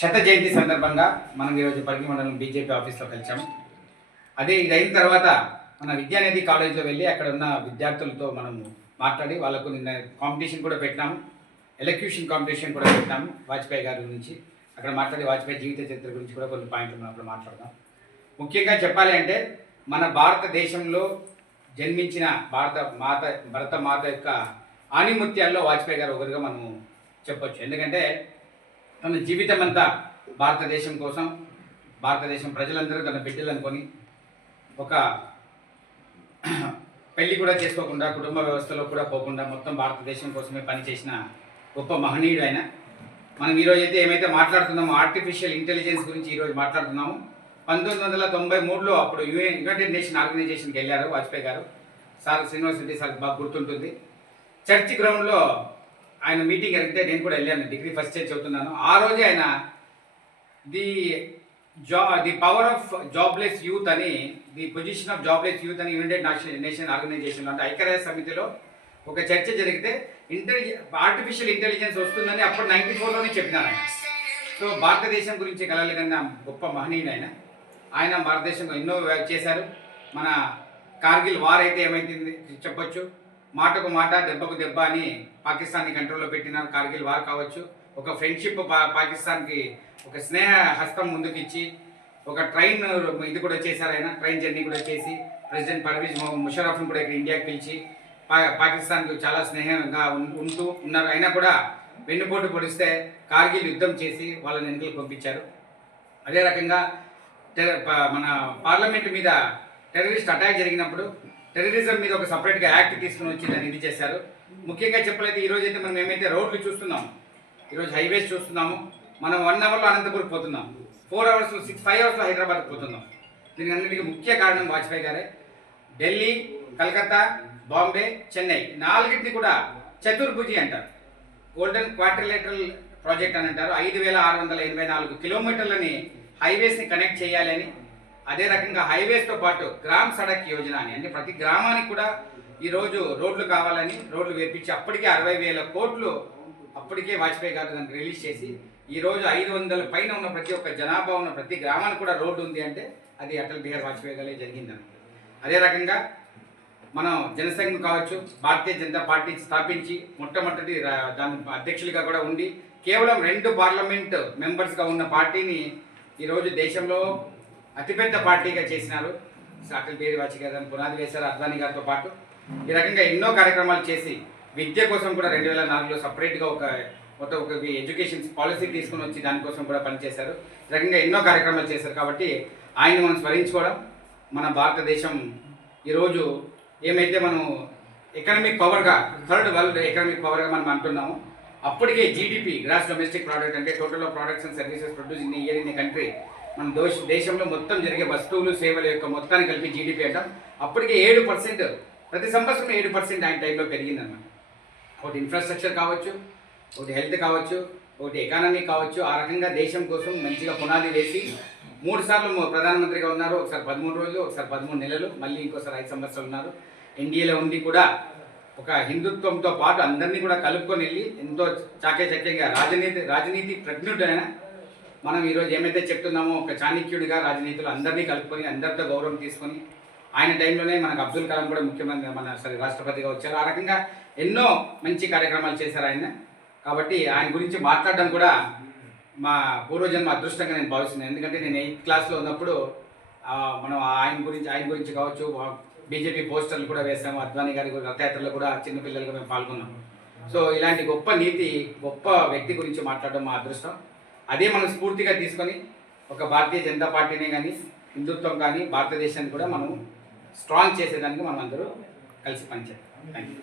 శత జయంతి సందర్భంగా మనం ఈరోజు పరిగి మండలం బీజేపీ ఆఫీస్లో కలిసాము. అదే ఇది అయిన తర్వాత మన విద్యానిధి కాలేజ్లో వెళ్ళి అక్కడ ఉన్న విద్యార్థులతో మనము మాట్లాడి వాళ్ళకు నిన్న కాంపిటీషన్ కూడా పెట్టినాము, ఎలక్యూషన్ కాంపిటీషన్ కూడా పెట్టాము వాజ్పేయి గారి గురించి. అక్కడ మాట్లాడి వాజ్పేయి జీవిత చరిత్ర గురించి కూడా కొన్ని పాయింట్లు మనం అక్కడ మాట్లాడదాం. ముఖ్యంగా చెప్పాలి అంటే మన భారతదేశంలో జన్మించిన భరత మాత యొక్క ఆణిముత్యాల్లో వాజ్పేయి గారు ఒకరిగా మనము చెప్పొచ్చు. ఎందుకంటే తన జీవితం అంతా భారతదేశం కోసం, భారతదేశం ప్రజలందరూ తన బిడ్డలు అనుకొని ఒక పెళ్లి కూడా చేసుకోకుండా, కుటుంబ వ్యవస్థలో కూడా పోకుండా మొత్తం భారతదేశం కోసమే పనిచేసిన గొప్ప మహనీయుడు ఆయన. మనం ఈరోజు అయితే ఏమైతే మాట్లాడుతున్నామో ఆర్టిఫిషియల్ ఇంటెలిజెన్స్ గురించి ఈరోజు మాట్లాడుతున్నాము. 1993లో అప్పుడు యునైటెడ్ నేషన్ ఆర్గనైజేషన్కి వెళ్ళారు వాజ్పేయి గారు. సార్ శ్రీనివాస్ రెడ్డి సార్ బాగా గుర్తుంటుంది. చర్చ్ గ్రౌండ్లో ఆయన మీటింగ్ జరిగితే నేను కూడా వెళ్ళాను, డిగ్రీ ఫస్ట్ ఇయర్ చదువుతున్నాను. ఆ రోజే ఆయన the power of jobless youth అని, the position of jobless youth అని యునైటెడ్ నేషన్ ఆర్గనైజేషన్లో అంటే ఐక్యరాజ్య సమితిలో ఒక చర్చ జరిగితే ఆర్టిఫిషియల్ ఇంటెలిజెన్స్ వస్తుందని అప్పుడు 94లోనే చెప్పినారు ఆయన. సో భారతదేశం గురించి కలలు కన్నా గొప్ప మహనీయుడు ఆయన భారతదేశంలో ఎన్నో చేశారు. మన కార్గిల్ వార్ అయితే ఏమైంది చెప్పొచ్చు, మాటకు మాట దెబ్బకు దెబ్బ అని పాకిస్తాన్ని కంట్రోల్లో పెట్టిన కార్గిల్ వార్ కావచ్చు. ఒక ఫ్రెండ్షిప్ పాకిస్తాన్కి ఒక స్నేహ హస్తం ముందుకిచ్చి ఒక ట్రైన్ ఇది కూడా చేశారు ఆయన, ట్రైన్ జర్నీ కూడా చేసి ప్రెసిడెంట్ పర్వేజ్ ముషరఫ్ను కూడా ఇక్కడ ఇండియాకి పిలిచి పాకిస్తాన్కు చాలా స్నేహంగా ఉంటూ ఉన్నారు. అయినా కూడా వెన్నుపోటు పొడిస్తే కార్గిల్ యుద్ధం చేసి వాళ్ళని వెనుకలు పంపించారు. అదే రకంగా మన పార్లమెంట్ మీద టెర్రరిస్ట్ అటాక్ జరిగినప్పుడు టెర్రరిజం మీద ఒక సపరేట్గా యాక్ట్ తీసుకుని వచ్చి దాన్ని ఇది చేశారు. ముఖ్యంగా చెప్పలేదు, ఈరోజు అయితే మనం ఏమైతే రోడ్లు చూస్తున్నాము, ఈరోజు హైవేస్ చూస్తున్నాము. మనం 1 అవర్లో అనంతపురం పోతున్నాం, 4 అవర్స్లో 5 అవర్స్లో హైదరాబాద్ పోతున్నాం. దీనికి అన్నిటికీ ముఖ్య కారణం వాజ్పేయి గారే. ఢిల్లీ, కలకత్తా, బాంబే, చెన్నై 4టిని కూడా చతుర్భుజి అంటారు, గోల్డెన్ క్వాడ్రిలేటరల్ ప్రాజెక్ట్ అని అంటారు. 5684 కిలోమీటర్లని హైవేస్ని కనెక్ట్ చేయాలని, అదే రకంగా హైవేస్తో పాటు గ్రామ్ సడక్ యోజన అని, అంటే ప్రతి గ్రామానికి కూడా ఈరోజు రోడ్లు కావాలని రోడ్లు వేపించి అప్పటికే 60,000 కోట్లు అప్పటికే వాజ్పేయి గారు దాన్ని రిలీజ్ చేసి ఈరోజు 500 పైన ఉన్న ప్రతి ఒక్క జనాభా ఉన్న ప్రతి గ్రామానికి కూడా రోడ్డు ఉంది అంటే అది అటల్ బిహారీ వాజ్పేయి గారే జరిగిందని. అదే రకంగా మనం జనసంఘం కావచ్చు, భారతీయ జనతా పార్టీ స్థాపించి మొట్టమొదటి దాని అధ్యక్షులుగా కూడా ఉండి కేవలం 2 పార్లమెంట్ మెంబర్స్గా ఉన్న పార్టీని ఈరోజు దేశంలో అతిపెద్ద పార్టీగా చేసినారు. అటల్ బిహారీ వాజ్పేయి గారు పునాది వేశారు అద్వానీ గారితో పాటు. ఈ రకంగా ఎన్నో కార్యక్రమాలు చేసి విద్య కోసం కూడా 2004లో సపరేట్గా ఒక ఎడ్యుకేషన్ పాలసీ తీసుకుని వచ్చి దానికోసం కూడా పనిచేశారు. ఈ రకంగా ఎన్నో కార్యక్రమాలు చేశారు. కాబట్టి ఆయన మనం స్మరించుకోవడం, మన భారతదేశం ఈరోజు ఏమైతే మనం ఎకనామిక్ పవర్గా థర్డ్ వరల్డ్ ఎకనామిక్ పవర్గా మనం అంటున్నాము, అప్పటికే జీడిపి గ్రాస్ డొమెస్టిక్ ప్రోడక్ట్ అంటే total of products and services produce in year in a country, మన దేశంలో మొత్తం జరిగే వస్తువులు సేవల యొక్క మొత్తాన్ని కలిపి జీడిపి అంటాం. అప్పటికే 7%, ప్రతి సంవత్సరం 7% ఆయన టైంలో పెరిగిందన్నమాట. ఒకటి ఇన్ఫ్రాస్ట్రక్చర్ కావచ్చు, ఒకటి హెల్త్ కావచ్చు, ఒకటి ఎకానమీ కావచ్చు. ఆ రకంగా దేశం కోసం మంచిగా పునాది వేసి 3 సార్లు ప్రధానమంత్రిగా ఉన్నారు. ఒకసారి 13 రోజులు, ఒకసారి 13 నెలలు, మళ్ళీ ఇంకోసారి 5 సంవత్సరాలు ఉన్నారు. ఎన్డీఏలో ఉండి కూడా ఒక హిందుత్వంతో పాటు అందరినీ కూడా కలుపుకొని వెళ్ళి ఎంతో చాకచక్యంగా రాజనీతి ప్రజ్ఞుడైన మనం ఈరోజు ఏమైతే చెప్తున్నామో ఒక చాణక్యుడిగా రాజనీతులు అందరినీ కలుపుకొని అందరితో గౌరవం తీసుకొని ఆయన టైంలోనే మనకు అబ్దుల్ కలాం కూడా ముఖ్యమంత్రి రాష్ట్రపతిగా వచ్చారు. ఆ రకంగా ఎన్నో మంచి కార్యక్రమాలు చేశారు ఆయన. కాబట్టి ఆయన గురించి మాట్లాడడం కూడా మా పూర్వజన్మ అదృష్టంగా నేను భావిస్తున్నాను. ఎందుకంటే నేను 8th క్లాస్లో ఉన్నప్పుడు మనం ఆయన గురించి కావచ్చు, బీజేపీ పోస్టర్లు కూడా వేసాము. అద్వానీ గారి రథయాత్రలో కూడా చిన్నపిల్లలుగా మేము పాల్గొన్నాము. సో ఇలాంటి గొప్ప గొప్ప వ్యక్తి గురించి మాట్లాడడం మా అదృష్టం. అదే మనం స్ఫూర్తిగా తీసుకొని ఒక భారతీయ జనతా పార్టీనే కానీ, హిందుత్వం కానీ, భారతదేశాన్ని కూడా మనం స్ట్రాంగ్ చేసేదానికి మనం అందరూ కలిసి పనిచేద్దాం. Thank you.